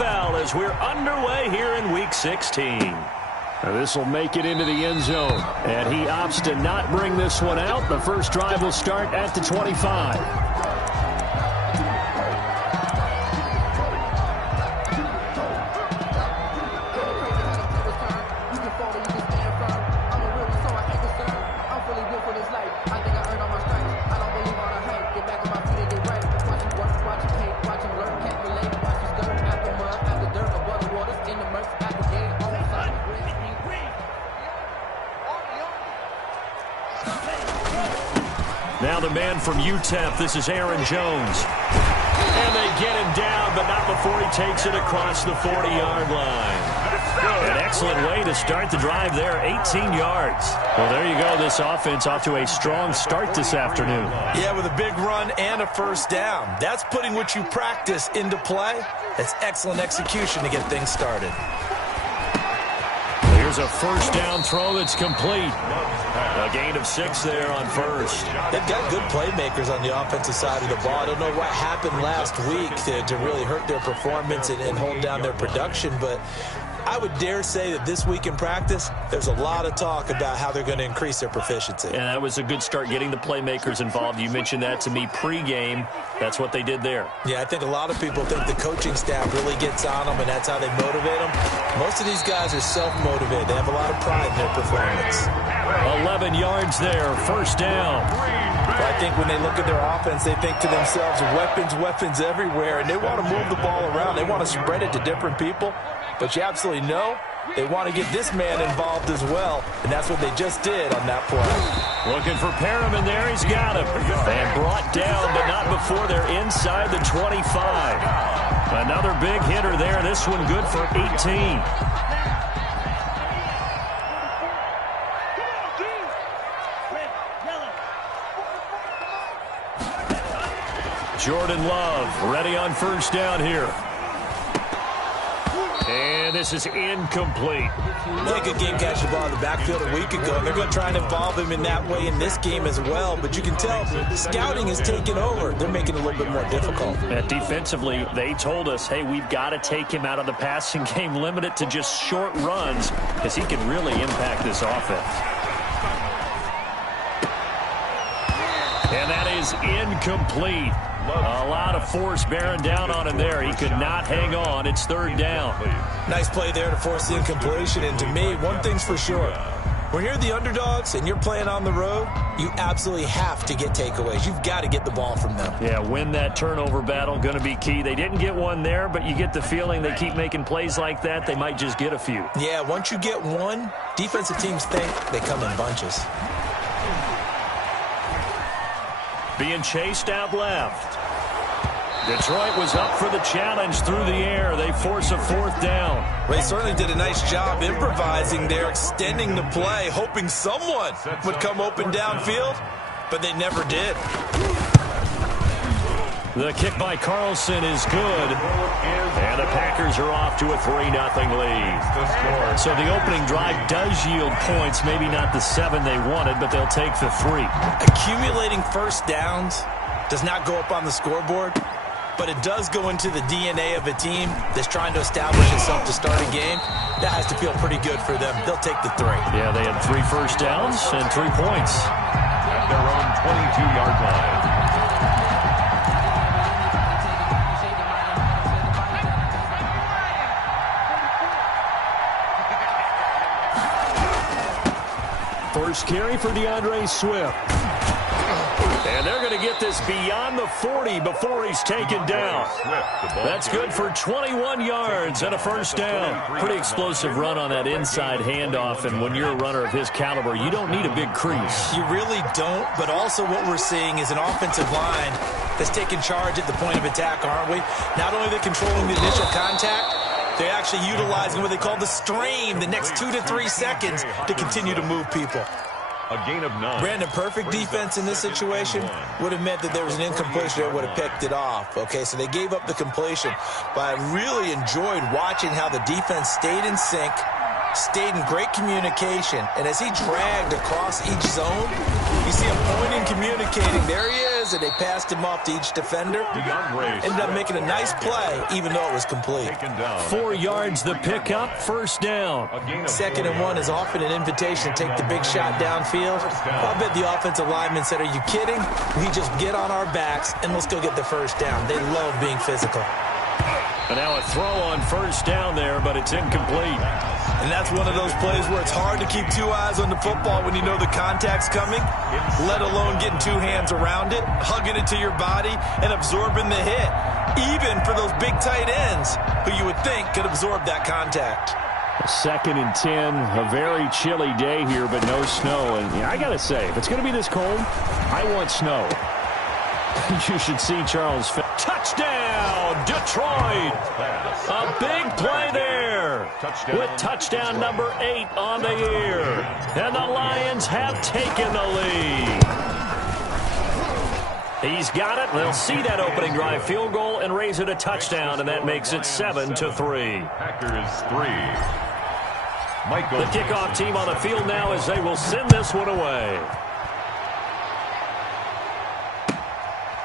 NFL as we're underway here in Week 16. This will make it into the end zone, and he opts to not bring this one out. The first drive will start at the 25. Now the man from UTEP, this is Aaron Jones. And they get him down, but not before he takes it across the 40-yard line. An excellent way to start the drive there, 18 yards. Well, there you go. This offense off to a strong start this afternoon. Yeah, with a big run and a first down. That's putting what you practice into play. That's excellent execution to get things started. Here's a first down throw that's complete. A gain of 6 there on first. They've got good playmakers on the offensive side of the ball. I don't know what happened last week to really hurt their performance and hold down their production, but I would dare say that this week in practice, there's a lot of talk about how they're going to increase their proficiency. And that was a good start getting the playmakers involved. You mentioned that to me pregame. That's what they did there. Yeah, I think a lot of people think the coaching staff really gets on them, and that's how they motivate them. Most of these guys are self-motivated. They have a lot of pride in their performance. 11 yards there, first down. Well, I think when they look at their offense, they think to themselves, weapons everywhere, and they want to move the ball around. They want to spread it to different people. But you absolutely know they want to get this man involved as well, and that's what they just did on that play. Looking for Perriman there. He's got him. And brought down, but not before they're inside the 25. Another big hitter there. This one good for 18. Jordan Love ready on first down here. And this is incomplete. Yeah, good game catching the ball in the backfield a week ago. They're going to try and involve him in that way in this game as well. But you can tell scouting is taking over. They're making it a little bit more difficult. Defensively, they told us, hey, we've got to take him out of the passing game, limit it to just short runs, because he can really impact this offense. And that is incomplete. A lot of force bearing down on him there. He could not hang on. It's third down. Nice play there to force the incompletion. And to me, one thing's for sure. When you're the underdogs and you're playing on the road, you absolutely have to get takeaways. You've got to get the ball from them. Yeah, win that turnover battle, going to be key. They didn't get one there, but you get the feeling they keep making plays like that, they might just get a few. Yeah, once you get one, defensive teams think they come in bunches. Being chased out left. Detroit was up for the challenge through the air. They force a fourth down. Well, they certainly did a nice job improvising there, extending the play, hoping someone would come open downfield, but they never did. The kick by Carlson is good, and the Packers are off to a 3-0 lead. So the opening drive does yield points, maybe not the 7 they wanted, but they'll take the 3. Accumulating first downs does not go up on the scoreboard, but it does go into the DNA of a team that's trying to establish itself to start a game. That has to feel pretty good for them. They'll take the 3. Yeah, they had 3 first downs and 3 points. At their own 22-yard line. First carry for DeAndre Swift. And they're going to get this beyond the 40 before he's taken down. That's good for 21 yards and a first down. Pretty explosive run on that inside handoff, and when you're a runner of his caliber, you don't need a big crease. You really don't, but also what we're seeing is an offensive line that's taking charge at the point of attack, aren't we? Not only are they controlling the initial contact, they're actually utilizing what they call the strain, the next 2 to 3 seconds, to continue to move people. A gain of 9. Brandon, perfect defense in this situation would have meant that there was an incompletion that would have picked it off. Okay, so they gave up the completion. But I really enjoyed watching how the defense stayed in sync, stayed in great communication. And as he dragged across each zone, you see him pointing, communicating. There he is. was it? They passed him off to each defender. Ended up making a nice play, even though it was complete. 4 yards the pickup, first down. 2nd and 1 is often an invitation to take the big shot downfield. I bet the offensive lineman said, are you kidding? We just get on our backs and let's go get the first down. They love being physical. And now a throw on first down there, but it's incomplete. And that's one of those plays where it's hard to keep 2 eyes on the football when you know the contact's coming, let alone getting 2 hands around it, hugging it to your body, and absorbing the hit, even for those big tight ends who you would think could absorb that contact. 2nd and 10, a very chilly day here, but no snow. And I got to say, if it's going to be this cold, I want snow. You should see Charles. Touchdown, Detroit! A big play there with touchdown number 8 on the year. And the Lions have taken the lead. He's got it. They'll see that opening drive field goal and raise it a touchdown, and that makes it 7-3. Packers 3. The kickoff team on the field now as they will send this one away.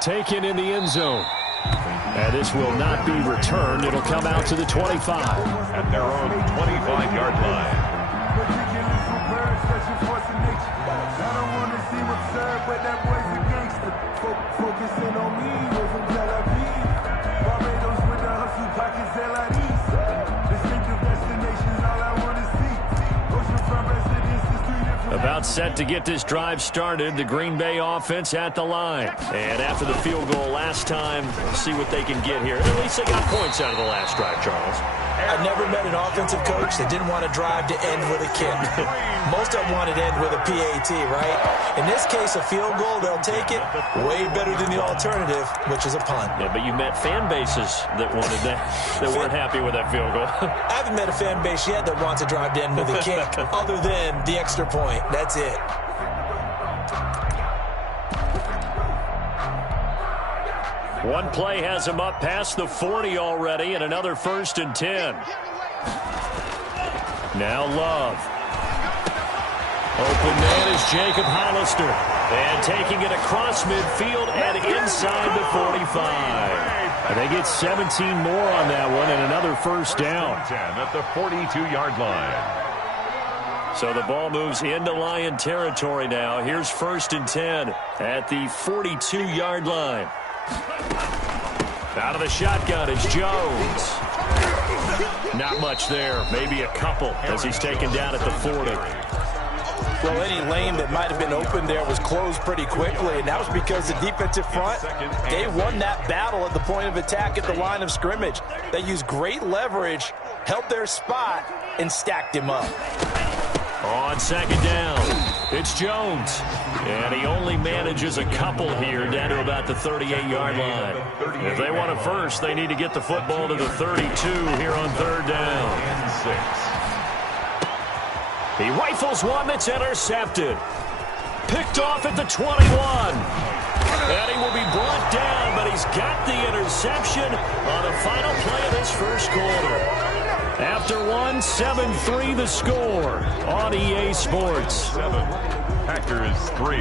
Taken in the end zone. And this will not be returned. It'll come out to the 25. At their own 25-yard line. About set to get this drive started. The Green Bay offense at the line. And after the field goal last time, we'll see what they can get here. At least they got points out of the last drive, Charles. I never met an offensive coach that didn't want to drive to end with a kick. Most of them wanted to end with a PAT, right? In this case, a field goal, they'll take it. Way better than the alternative, which is a punt. Yeah, but you met fan bases that wanted that, that weren't happy with that field goal. I haven't met a fan base yet that wants to drive to end with a kick, other than the extra point. That's it. One play has him up past the 40 already, and another 1st and 10. Now Love. Open man is Jacob Hollister. And taking it across midfield and inside the 45. They get 17 more on that one and another first down. 10 at the 42-yard line. So the ball moves into Lion territory now. Here's 1st and 10 at the 42-yard line. Out of the shotgun is Jones. Not much there. Maybe a couple as he's taken down at the 40. Well, any lane that might have been open there was closed pretty quickly, and that was because the defensive front, they won that battle at the point of attack at the line of scrimmage. They used great leverage, held their spot, and stacked him up. On 2nd down, it's Jones. And he only manages a couple here down to about the 38-yard line. If they want a first, they need to get the football to the 32 here on 3rd down. And 6. He rifles one that's intercepted. Picked off at the 21. And he will be brought down, but he's got the interception on the final play of this first quarter. After 7-3 the score on EA Sports. 7. Packers 3.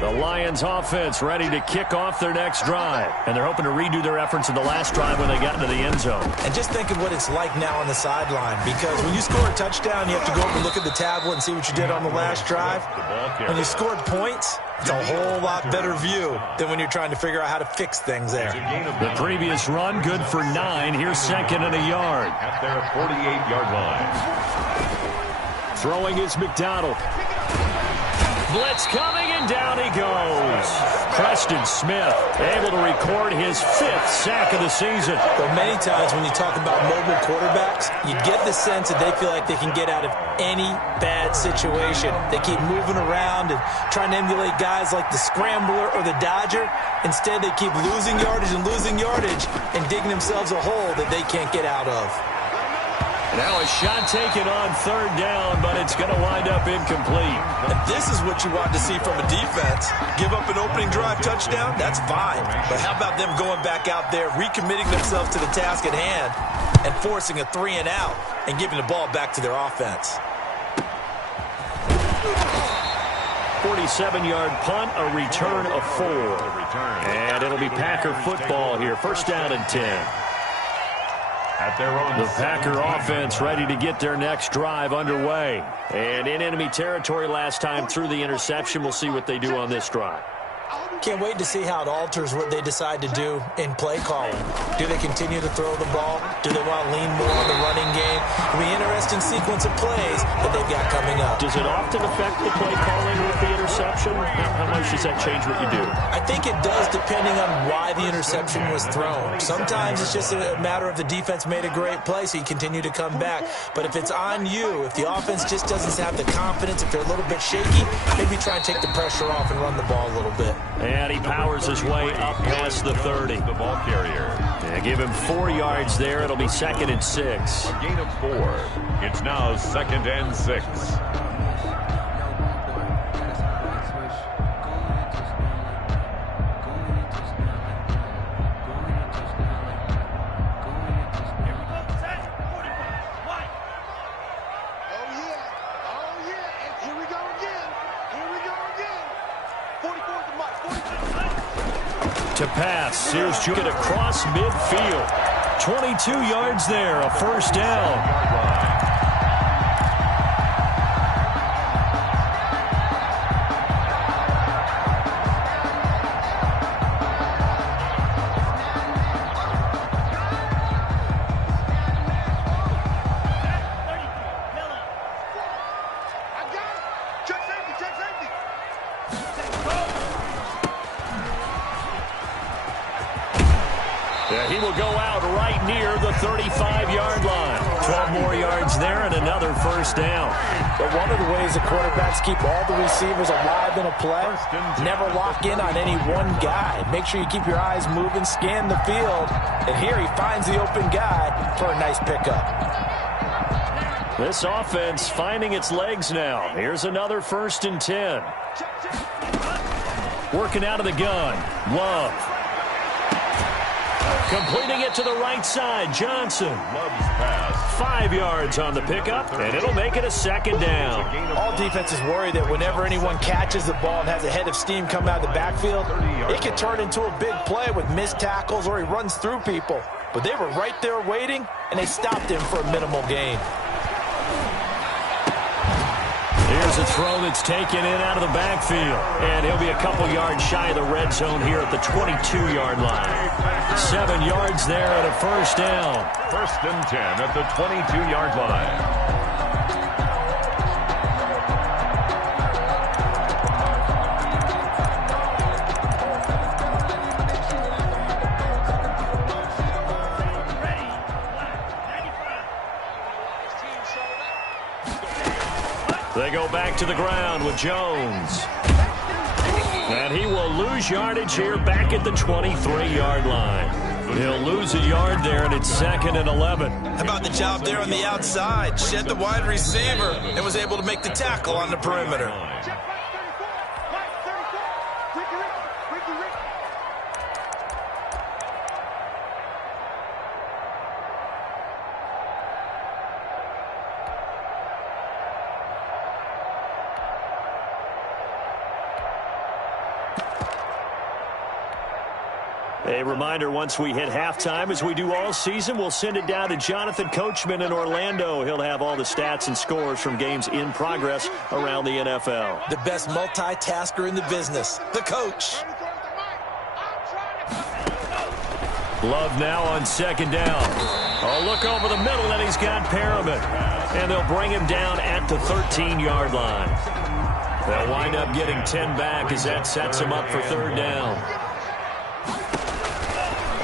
The Lions offense ready to kick off their next drive. And they're hoping to redo their efforts in the last drive when they got into the end zone. And just think of what it's like now on the sideline, because when you score a touchdown, you have to go up and look at the tablet and see what you did on the last drive. When you scored points, it's a whole lot better view than when you're trying to figure out how to fix things there. The previous run, good for 9. Here's 2nd and a yard. At their 48-yard line. Throwing is McDonald. Blitz coming, and down he goes. Preston Smith able to record his 5th sack of the season. But many times when you talk about mobile quarterbacks, you get the sense that they feel like they can get out of any bad situation. They keep moving around and trying to emulate guys like the Scrambler or the Dodger. Instead, they keep losing yardage and digging themselves a hole that they can't get out of. Now a shot taken on 3rd down, but it's going to wind up incomplete. And this is what you want to see from a defense. Give up an opening drive touchdown, that's fine. But how about them going back out there, recommitting themselves to the task at hand, and forcing a 3-and-out and giving the ball back to their offense. 47-yard punt, a return of 4. And it'll be Packer football here. First down and 10. At their own the Packer offense ready to get their next drive underway. And in enemy territory last time through the interception. We'll see what they do on this drive. Can't wait to see how it alters what they decide to do in play calling. Do they continue to throw the ball? Do they want to lean more on the running game? It'll be an interesting sequence of plays that they've got coming up. Does it often affect the play calling with the interception? How much does that change what you do? I think it does, depending on why the interception was thrown. Sometimes it's just a matter of the defense made a great play, so you continue to come back. But if it's on you, if the offense just doesn't have the confidence, if they're a little bit shaky, maybe try and take the pressure off and run the ball a little bit. And he powers his way up past the 30. The ball carrier. Yeah, give him 4 yards there. It'll be 2nd and 6. A gain of 4. It's now 2nd and 6. To pass, here's Judd across midfield. 22 yards there, a first down. He will go out right near the 35-yard line. 12 more yards there and another first down. But one of the ways the quarterbacks keep all the receivers alive in a play, never lock in on any one guy. Make sure you keep your eyes moving, scan the field. And here he finds the open guy for a nice pickup. This offense finding its legs now. Here's another 1st and 10. Working out of the gun. Love. Completing it to the right side. Johnson. Love's pass. 5 yards on the pickup, and it'll make it a 2nd down. All defenses worry that whenever anyone catches the ball and has a head of steam come out of the backfield, it can turn into a big play with missed tackles or he runs through people. But they were right there waiting, and they stopped him for a minimal gain. Here's a throw that's taken in out of the backfield. And he'll be a couple yards shy of the red zone here at the 22-yard line. 7 yards there and a first down. 1st and 10 at the 22-yard line. They go back to the ground with Jones. And he will lose yardage here back at the 23-yard line. He'll lose a yard there, and it's 2nd and 11. How about the job there on the outside? Shed the wide receiver and was able to make the tackle on the perimeter. A reminder, once we hit halftime, as we do all season, we'll send it down to Jonathan Coachman in Orlando. He'll have all the stats and scores from games in progress around the NFL. The best multitasker in the business, the coach. Love now on 2nd down. A look over the middle, and he's got Perriman. And they'll bring him down at the 13-yard line. They'll wind up getting 10 back as that sets him up for 3rd down.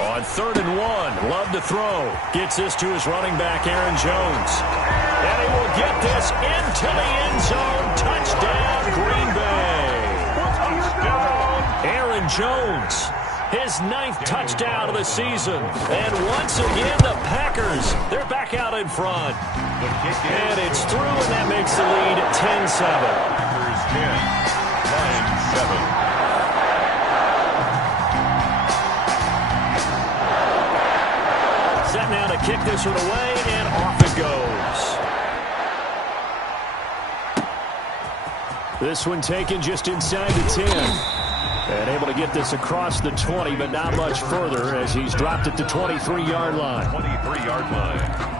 On 3rd and 1, Love to throw. Gets this to his running back, Aaron Jones. And he will get this into the end zone. Touchdown, Green Bay. Aaron Jones, his 9th touchdown of the season. And once again, the Packers, they're back out in front. And it's through, and that makes the lead 10-7. Packers 10, 9-7. Set now to kick this this one away, and off it goes. This one taken just inside the 10. And able to get this across the 20, but not much further as he's dropped it to 23-yard line. 23-yard line.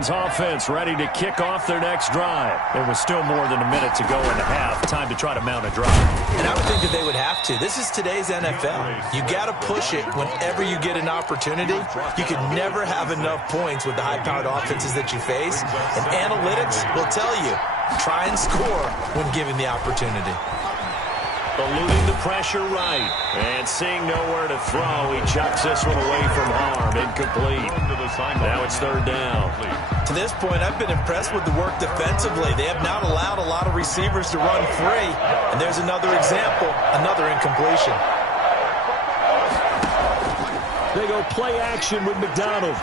Offense ready to kick off their next drive. There was still more than a minute to go in the half. Time to try to mount a drive. And I would think that they would have to. This is today's NFL. You got to push it whenever you get an opportunity. You can never have enough points with the high-powered offenses that you face. And analytics will tell you, try and score when given the opportunity. Eluding the pressure right. And seeing nowhere to throw, he chucks this one away from harm. Incomplete. Now it's third down. To this point, I've been impressed with the work defensively. They have not allowed a lot of receivers to run free. And there's another example, another incompletion. They go play action with McDonald.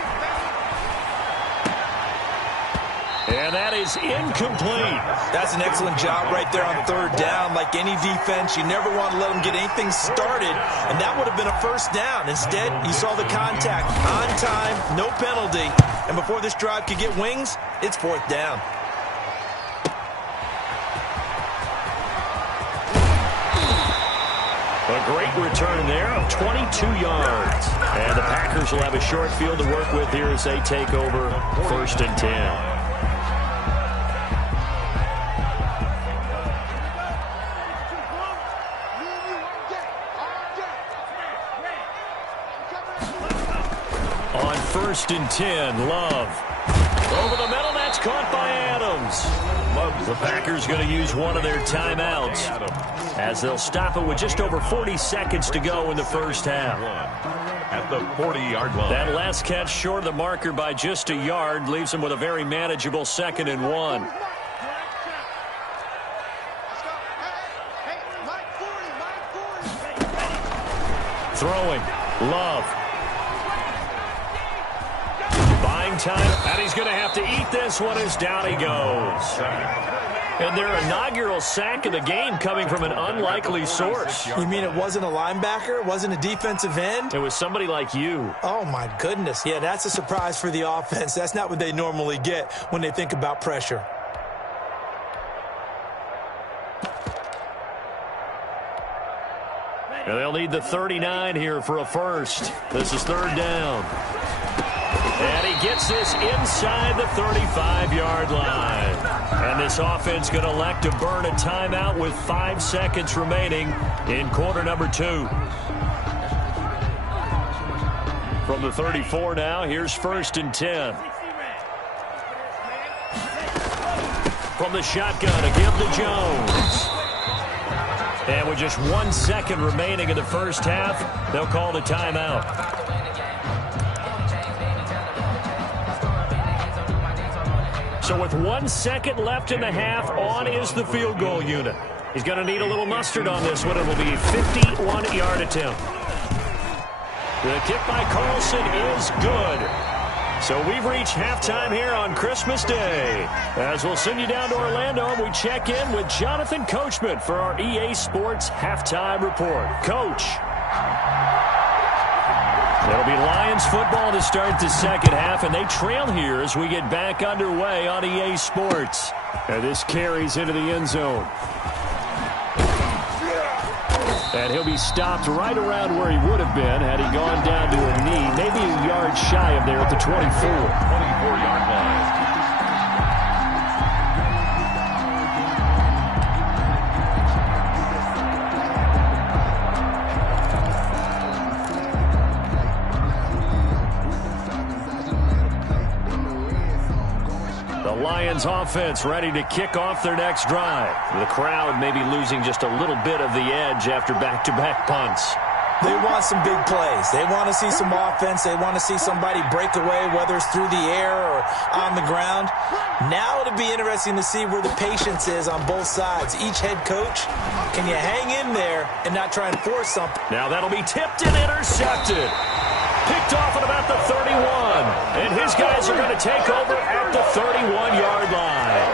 And that is incomplete. That's an excellent job right there on third down. Like any defense, you never want to let them get anything started, and that would have been a first down. Instead, you saw the contact on time, no penalty, and before this drive could get wings, it's fourth down. A great return there of 22 yards. And the Packers will have a short field to work with here as they take over first and 10. First and 10, Love. Over the middle, that's caught by Adams. The Packers going to use one of their timeouts as they'll stop it with just over 40 seconds to go in the first half. At the 40-yard line. That last catch short of the marker by just a yard leaves them with a very manageable 2nd and 1. Throwing, Love. Time, and he's going to have to eat this one as down he goes. And their inaugural sack of the game coming from an unlikely source. You mean it wasn't a linebacker? It wasn't a defensive end? It was somebody like you. Oh, my goodness. Yeah, that's a surprise for the offense. That's not what they normally get when they think about pressure. And they'll need the 39 here for a first. This is third down. And he gets this inside the 35-yard line. And this offense going to elect to burn a timeout with 5 seconds remaining in quarter number 2. From the 34 now, here's first and 10. From the shotgun to give to Jones. And with just 1 second remaining in the first half, they'll call the timeout. So with 1 second left in the half, on is the field goal unit. He's going to need a little mustard on this one. It will be a 51-yard attempt. The kick by Carlson is good. So we've reached halftime here on Christmas Day. As we'll send you down to Orlando, and we check in with Jonathan Coachman for our EA Sports Halftime Report. Coach. It'll be Lions football to start the second half, and they trail here as we get back underway on EA Sports. And this carries into the end zone. And he'll be stopped right around where he would have been had he gone down to a knee, maybe a yard shy of there at the 24. 24-yard line. Lions offense ready to kick off their next drive. The crowd may be losing just a little bit of the edge after back-to-back punts. They want some big plays. They want to see some offense. They want to see somebody break away, whether it's through the air or on the ground. Now it'll be interesting to see where the patience is on both sides. Each head coach, can you hang in there and not try and force something? Now that'll be tipped and intercepted. Picked off at about the 31. And his guys are going to take over at the 31-yard line.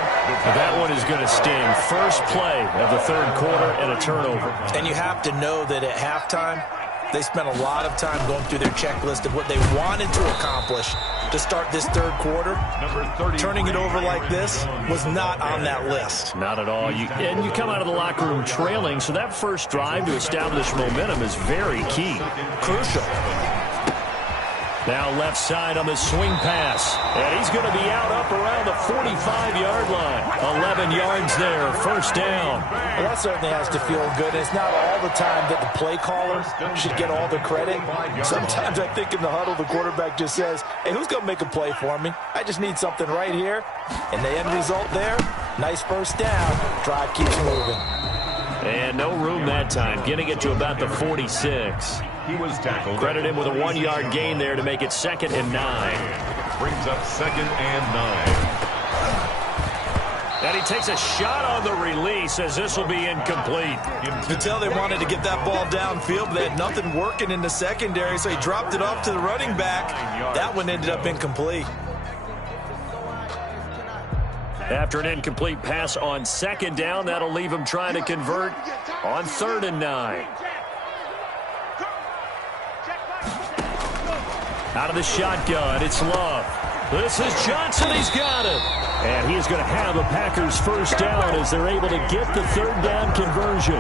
That one is going to sting. First play of the third quarter and a turnover. And you have to know that at halftime, they spent a lot of time going through their checklist of what they wanted to accomplish to start this third quarter. Turning it over like this was not on that list. Not at all. You come out of the locker room trailing, so that first drive to establish momentum is very key. Crucial. Now left side on the swing pass. And he's going to be out up around the 45-yard line. 11 yards there, first down. Well, that certainly has to feel good. It's not all the time that the play caller should get all the credit. Sometimes I think in the huddle, the quarterback just says, hey, who's going to make a play for me? I just need something right here. And the end result there, nice first down. Drive keeps moving. And no room that time, getting it to about the 46. He was tackled. Credit him with a 1-yard gain there to make it 2nd and 9. Brings up 2nd and 9. And he takes a shot on the release as this will be incomplete. You could tell they wanted to get that ball downfield, but they had nothing working in the secondary, so he dropped it off to the running back. That one ended up incomplete. After an incomplete pass on 2nd down, that'll leave him trying to convert on 3rd and 9. Out of the shotgun, it's Love. This is Johnson. He's got it. And he is going to have a Packers first down as they're able to get the 3rd down conversion.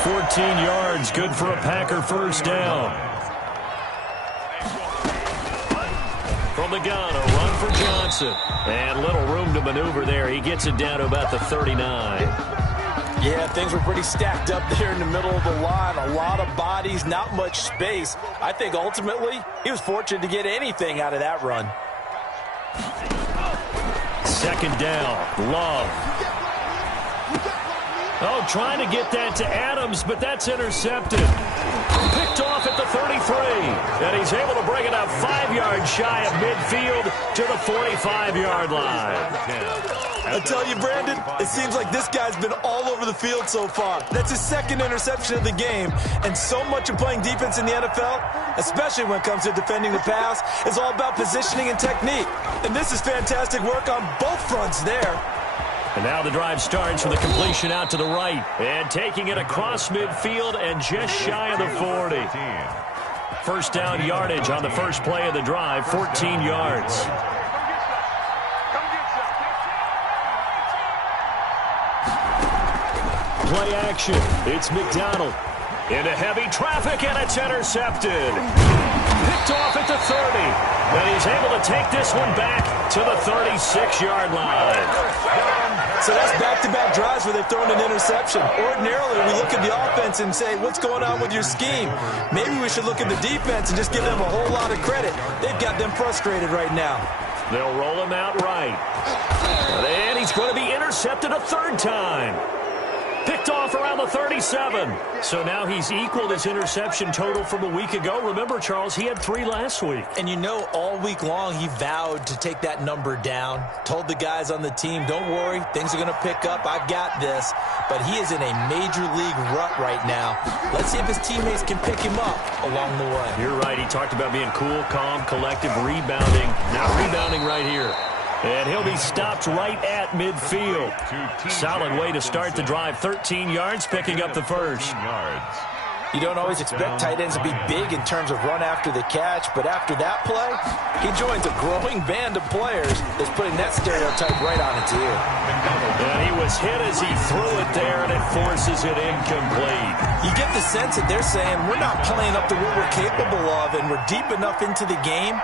14 yards, good for a Packer first down. From the gun, a run for Johnson. And little room to maneuver there. He gets it down to about the 39. Yeah, things were pretty stacked up there in the middle of the line. A lot of bodies, not much space. I think ultimately he was fortunate to get anything out of that run. 2nd down, Love. Oh, trying to get that to Adams, but that's intercepted. Picked off at the 33. And he's able to bring it up 5 yards shy of midfield to the 45-yard line. I tell you, Brandon, it seems like this guy's been all over the field so far. That's his 2nd interception of the game. And so much of playing defense in the NFL, especially when it comes to defending the pass, is all about positioning and technique. And this is fantastic work on both fronts there. And now the drive starts with a completion out to the right. And taking it across midfield and just shy of the 40. First down yardage on the first play of the drive, 14 yards. Play action. It's McDonald. Into heavy traffic, and it's intercepted. Picked off at the 30. And he's able to take this one back to the 36-yard line. So that's back-to-back drives where they've thrown an interception. Ordinarily, we look at the offense and say, what's going on with your scheme? Maybe we should look at the defense and just give them a whole lot of credit. They've got them frustrated right now. They'll roll him out right. And he's going to be intercepted a 3rd time. Picked off around the 37. So now he's equaled his interception total from a week ago. Remember, Charles, he had 3 last week. And you know, all week long, he vowed to take that number down. Told the guys on the team, don't worry, things are going to pick up. I've got this. But he is in a major league rut right now. Let's see if his teammates can pick him up along the way. You're right. He talked about being cool, calm, collective, rebounding. Now rebounding right here. And he'll be stopped right at midfield. Solid way to start the drive. 13 yards, picking up the first. You don't always expect tight ends to be big in terms of run after the catch, but after that play, he joins a growing band of players that's putting that stereotype right on its ear. And he was hit as he threw it there, and it forces it incomplete. You get the sense that they're saying, we're not playing up to what we're capable of, and we're deep enough into the game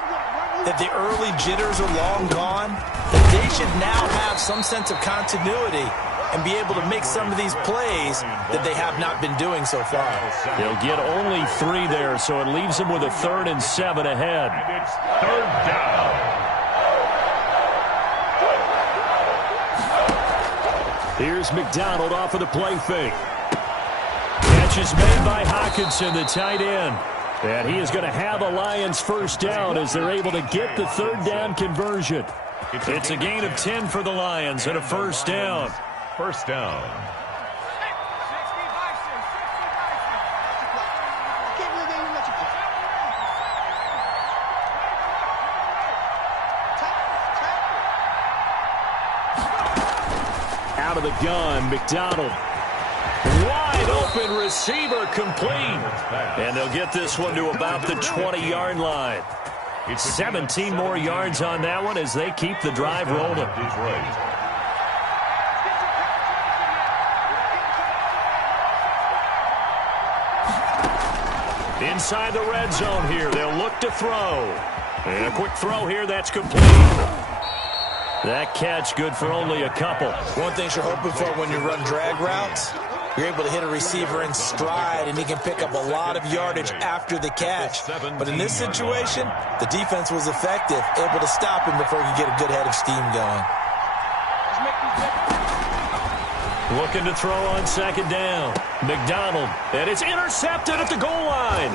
that the early jitters are long gone, that they should now have some sense of continuity and be able to make some of these plays that they have not been doing so far. They'll get only 3 there, so it leaves them with a 3rd and 7 ahead. It's 3rd down. Here's McDonald off of the play fake. Catch is made by Hockenson, the tight end. And he is going to have a Lions first down as they're able to get the 3rd down conversion. It's a gain of 10 for the Lions and a first down. First down. out of the gun. McDonald. Wide open receiver complete. And they'll get this one to about the 20-yard line. 17 more yards on that one as they keep the drive rolling. Inside the red zone here, they'll look to throw. And a quick throw here, that's complete. That catch good for only a couple. One thing you're hoping for when you run drag routes, you're able to hit a receiver in stride, and he can pick up a lot of yardage after the catch. But in this situation, the defense was effective, able to stop him before he could get a good head of steam going. Looking to throw on second down. McDonald, and it's intercepted at the goal line.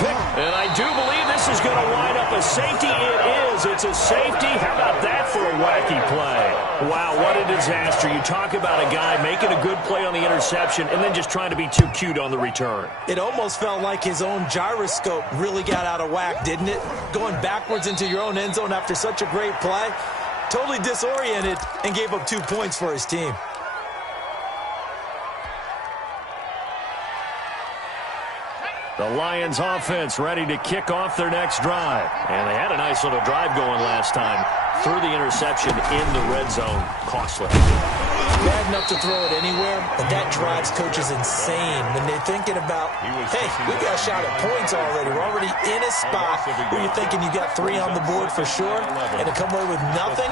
And I do believe this is going to wind up a safety. It is. It's a safety. How about that for a wacky play? Wow, what a disaster. You talk about a guy making a good play on the interception and then just trying to be too cute on the return. It almost felt like his own gyroscope really got out of whack, didn't it? Going backwards into your own end zone after such a great play. Totally disoriented and gave up 2 points for his team. The Lions offense ready to kick off their next drive. And they had a nice little drive going last time. Threw the interception in the red zone. Costly. Bad enough to throw it anywhere, but that drives coaches insane when they're thinking about, hey, we got a shot at points already. We're already in a spot where you're thinking you got 3 on the board for sure, and to come away with nothing,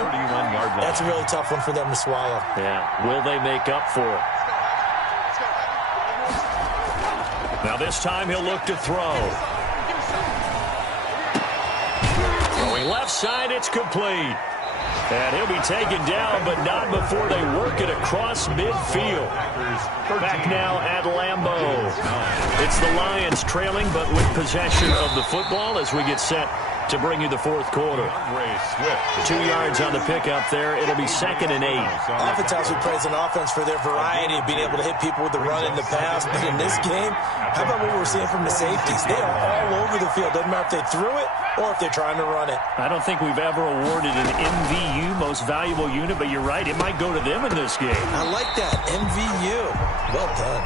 that's a really tough one for them to swallow. Yeah, will they make up for it? Now this time he'll look to throw. Throwing left side, it's complete. And he'll be taken down, but not before they work it across midfield. Back now at Lambeau. It's the Lions trailing, but with possession of the football as we get set to bring you the fourth quarter. 2 yards on the pickup there. It'll be 2nd and 8. Oftentimes we praise an offense for their variety of being able to hit people with the run in the pass. But in this game, how about what we're seeing from the safeties? They are all over the field. Doesn't matter if they threw it or if they're trying to run it. I don't think we've ever awarded an MVU, most valuable unit, but you're right. It might go to them in this game. I like that. MVU. Well done.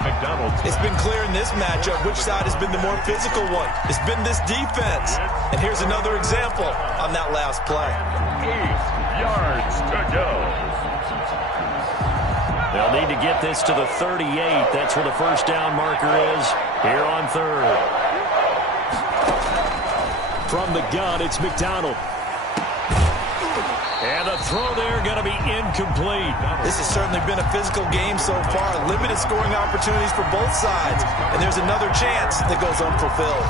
McDonald's. It's been clear in this matchup which side has been the more physical one. It's been this defense. And here's another example on that last play. 8 yards to go. They'll need to get this to the 38. That's where the first down marker is here on 3rd. From the gun, it's McDonald. And the throw there going to be incomplete. This has certainly been a physical game so far. Limited scoring opportunities for both sides. And there's another chance that goes unfulfilled.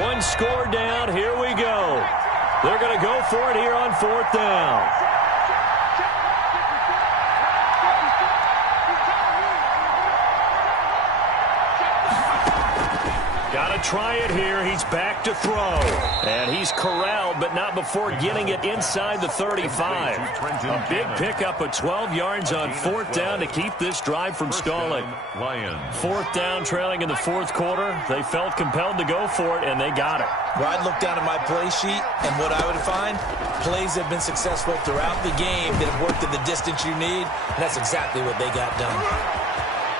One score down. Here we go. They're going to go for it here on 4th down. Got to try it here. He's back to throw. And he's corralled, but not before getting it inside the 35. A big pickup of 12 yards on 4th down to keep this drive from stalling. 4th down, trailing in the 4th quarter. They felt compelled to go for it, and they got it. Well, I'd look down at my play sheet, and what I would find, plays have been successful throughout the game that have worked in the distance you need, and that's exactly what they got done.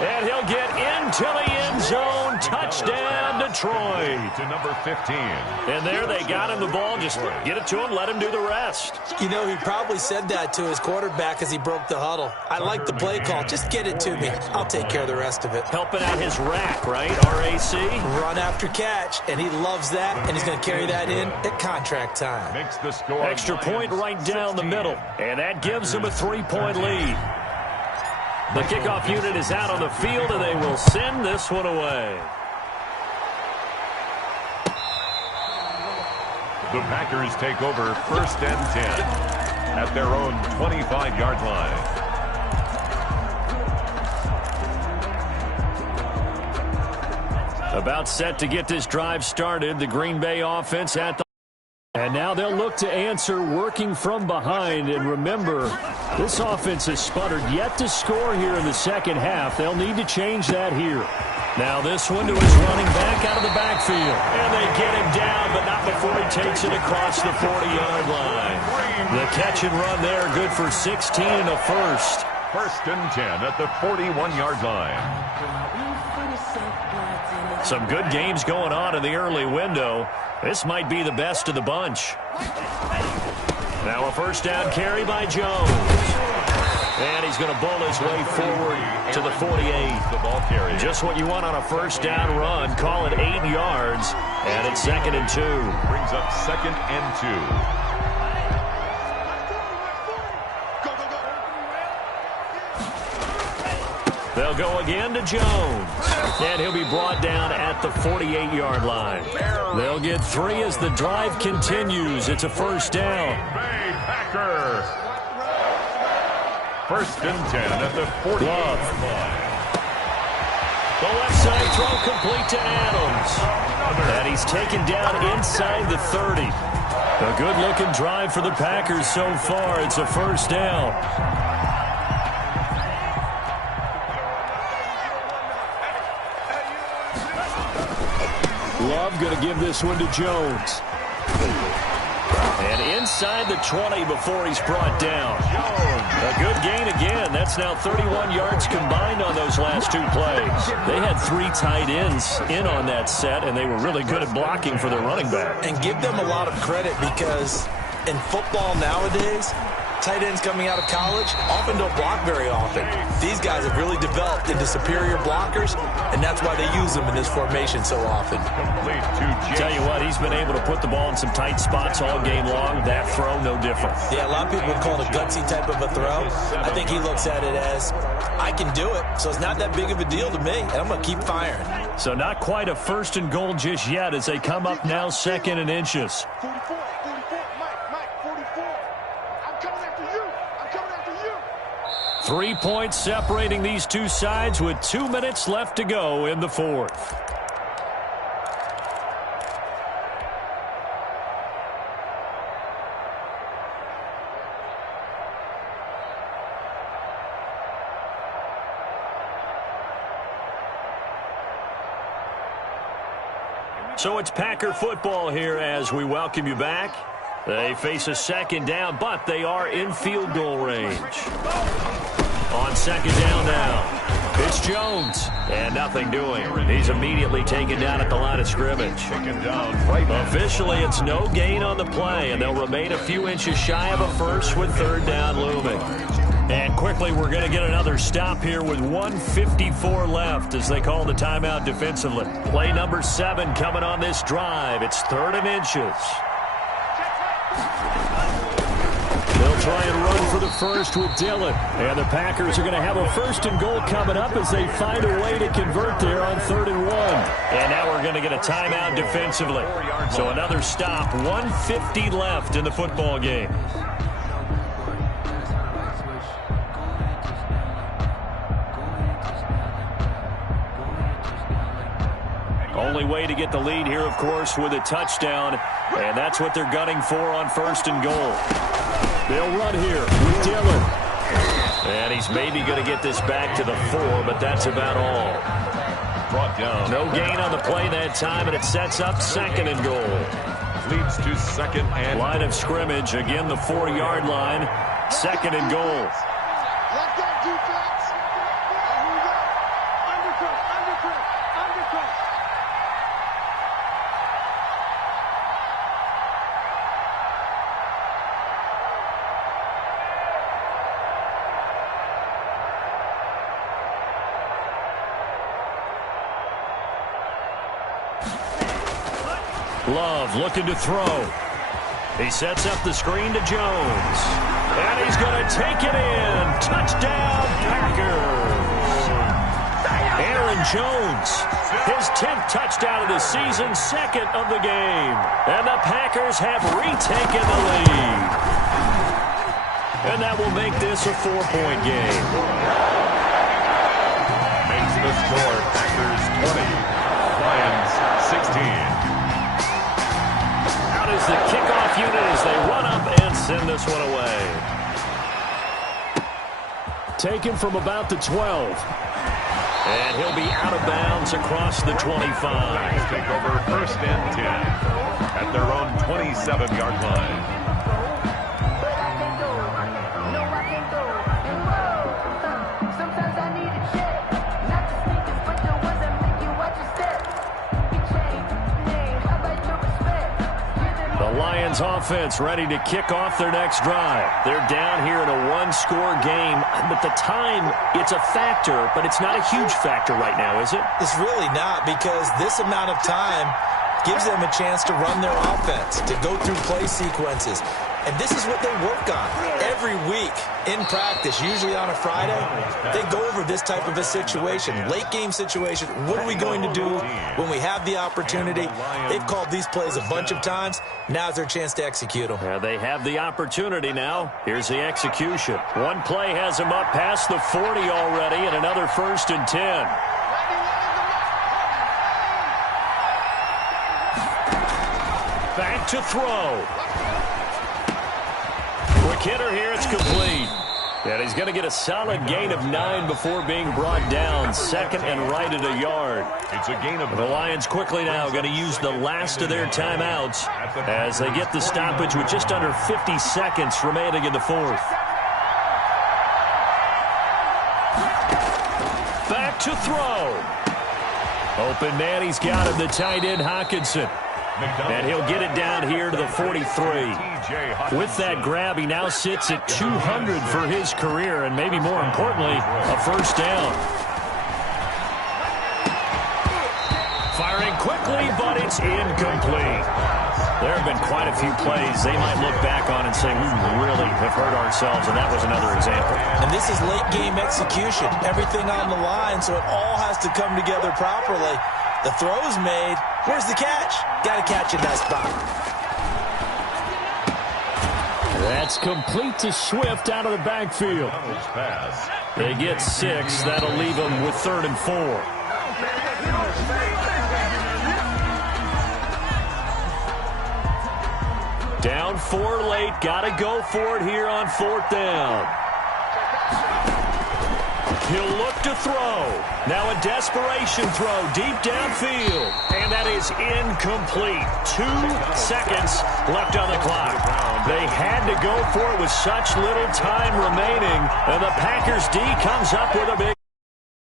And he'll get into the end zone. Touchdown, Detroit. To number 15. And there they got him the ball. Just get it to him, let him do the rest. You know, he probably said that to his quarterback as he broke the huddle. I like the play call. Just get it to me. I'll take care of the rest of it. Helping out his rack, right? RAC. Run after catch, and he loves that, and he's going to carry that in at contract time. Makes the score. Extra point right down the middle. And that gives him a 3-point lead. The kickoff unit is out on the field, and they will send this one away. The Packers take over 1st and 10 at their own 25-yard line. About set to get this drive started. The Green Bay offense at the And now they'll look to answer working from behind. And remember, this offense has sputtered yet to score here in the second half. They'll need to change that here. Now this one to his running back out of the backfield. And they get him down, but not before he takes it across the 40-yard line. The catch and run there, good for 16 and a first. First and 10 at the 41-yard line. Some good games going on in the early window. This might be the best of the bunch. Now a first down carry by Jones. And he's going to bull his way forward to the 48. The ball carrier. Just what you want on a first down run. Call it 8 yards. And it's 2nd and 2. Brings up 2nd and 2. They'll go again to Jones. And he'll be brought down at the 48-yard line. They'll get 3 as the drive continues. It's a first down. Bay Packers. First and 10 at the 48-yard line. The left side throw complete to Adams. And he's taken down inside the 30. A good-looking drive for the Packers so far. It's a first down. Love going to give this one to Jones. And inside the 20 before he's brought down. A good gain again. That's now 31 yards combined on those last 2 plays. They had 3 tight ends in on that set, and they were really good at blocking for their running back. And give them a lot of credit because in football nowadays, tight ends coming out of college often don't block very often. These guys have really developed into superior blockers, and that's why they use them in this formation so often. Tell you what, he's been able to put the ball in some tight spots all game long. That throw, no different. Yeah, a lot of people would call it a gutsy type of a throw. I think he looks at it as, I can do it, so it's not that big of a deal to me, and I'm going to keep firing. So not quite a first and goal just yet as they come up now 2nd and inches. 44, Mike, 44. I'm coming after you. 3 points separating these two sides with 2 minutes left to go in the fourth. So it's Packer football here as we welcome you back. They face a second down, but they are in field goal range. On second down now, it's Jones, and nothing doing. He's immediately taken down at the line of scrimmage. Officially, it's no gain on the play, and they'll remain a few inches shy of a first with third down looming. And quickly, we're going to get another stop here with 1:54 left as they call the timeout defensively. Play number 7 coming on this drive. It's 3rd and inches. They'll try and run for the first with Dillon. And the Packers are going to have a first and goal coming up as they find a way to convert there on 3rd and 1. And now we're going to get a timeout defensively. So another stop, 1:50 left in the football game. Only way to get the lead here, of course, with a touchdown. And that's what they're gunning for on 1st and goal. They'll run here with Dillon. And he's maybe going to get this back to the 4, but that's about all. Brought down. No gain on the play that time, and it sets up 2nd and goal. Leads to 2nd and... Line of scrimmage, again the 4-yard line. 2nd and goal. Let that defense. And here we go. Undercut. Love looking to throw. He sets up the screen to Jones. And he's going to take it in. Touchdown, Packers. Aaron Jones, his 10th touchdown of the season, 2nd of the game. And the Packers have retaken the lead. And that will make this a 4-point game. Makes the score Packers 20, Lions 16. As the kickoff executed as they run up and send this one away. Taken from about the 12. And he'll be out of bounds across the 25. Take over first and 10 at their own 27-yard line. The Lions offense ready to kick off their next drive. They're down here in a one-score game, but the time, it's a factor, but it's not a huge factor right now, is it? It's really not, because this amount of time gives them a chance to run their offense, to go through play sequences. And this is what they work on every week in practice, usually on a Friday. They go over this type of a situation, late game situation. What are we going to do when we have the opportunity? They've called these plays a bunch of times. Now's their chance to execute them. Yeah, they have the opportunity now. Here's the execution. One play has them up past the 40 already, and another 1st and 10. Back to throw. Quick hitter here, it's complete. And he's going to get a solid gain of 9 before being brought down. 2nd and right at a yard. It's a gain of the Lions quickly now going to use the last of their timeouts as they get the stoppage with just under 50 seconds remaining in the 4th. Back to throw. Open man, he's got him, the tight end Hawkinson. And he'll get it down here to the 43. With that grab, he now sits at 200 for his career, and maybe more importantly, a 1st down. Firing quickly, but it's incomplete. There have been quite a few plays they might look back on and say, we really have hurt ourselves, and that was another example. And this is late game execution. Everything on the line, so it all has to come together properly. The throw's made. Where's the catch? Got to catch in that spot. That's complete to Swift out of the backfield. They get 6. That'll leave them with 3rd and 4. Down 4 late. Got to go for it here on 4th down. He'll look to throw. Now a desperation throw deep downfield. And that is incomplete. 2 seconds left on the clock. They had to go for it with such little time remaining. And the Packers D comes up with a big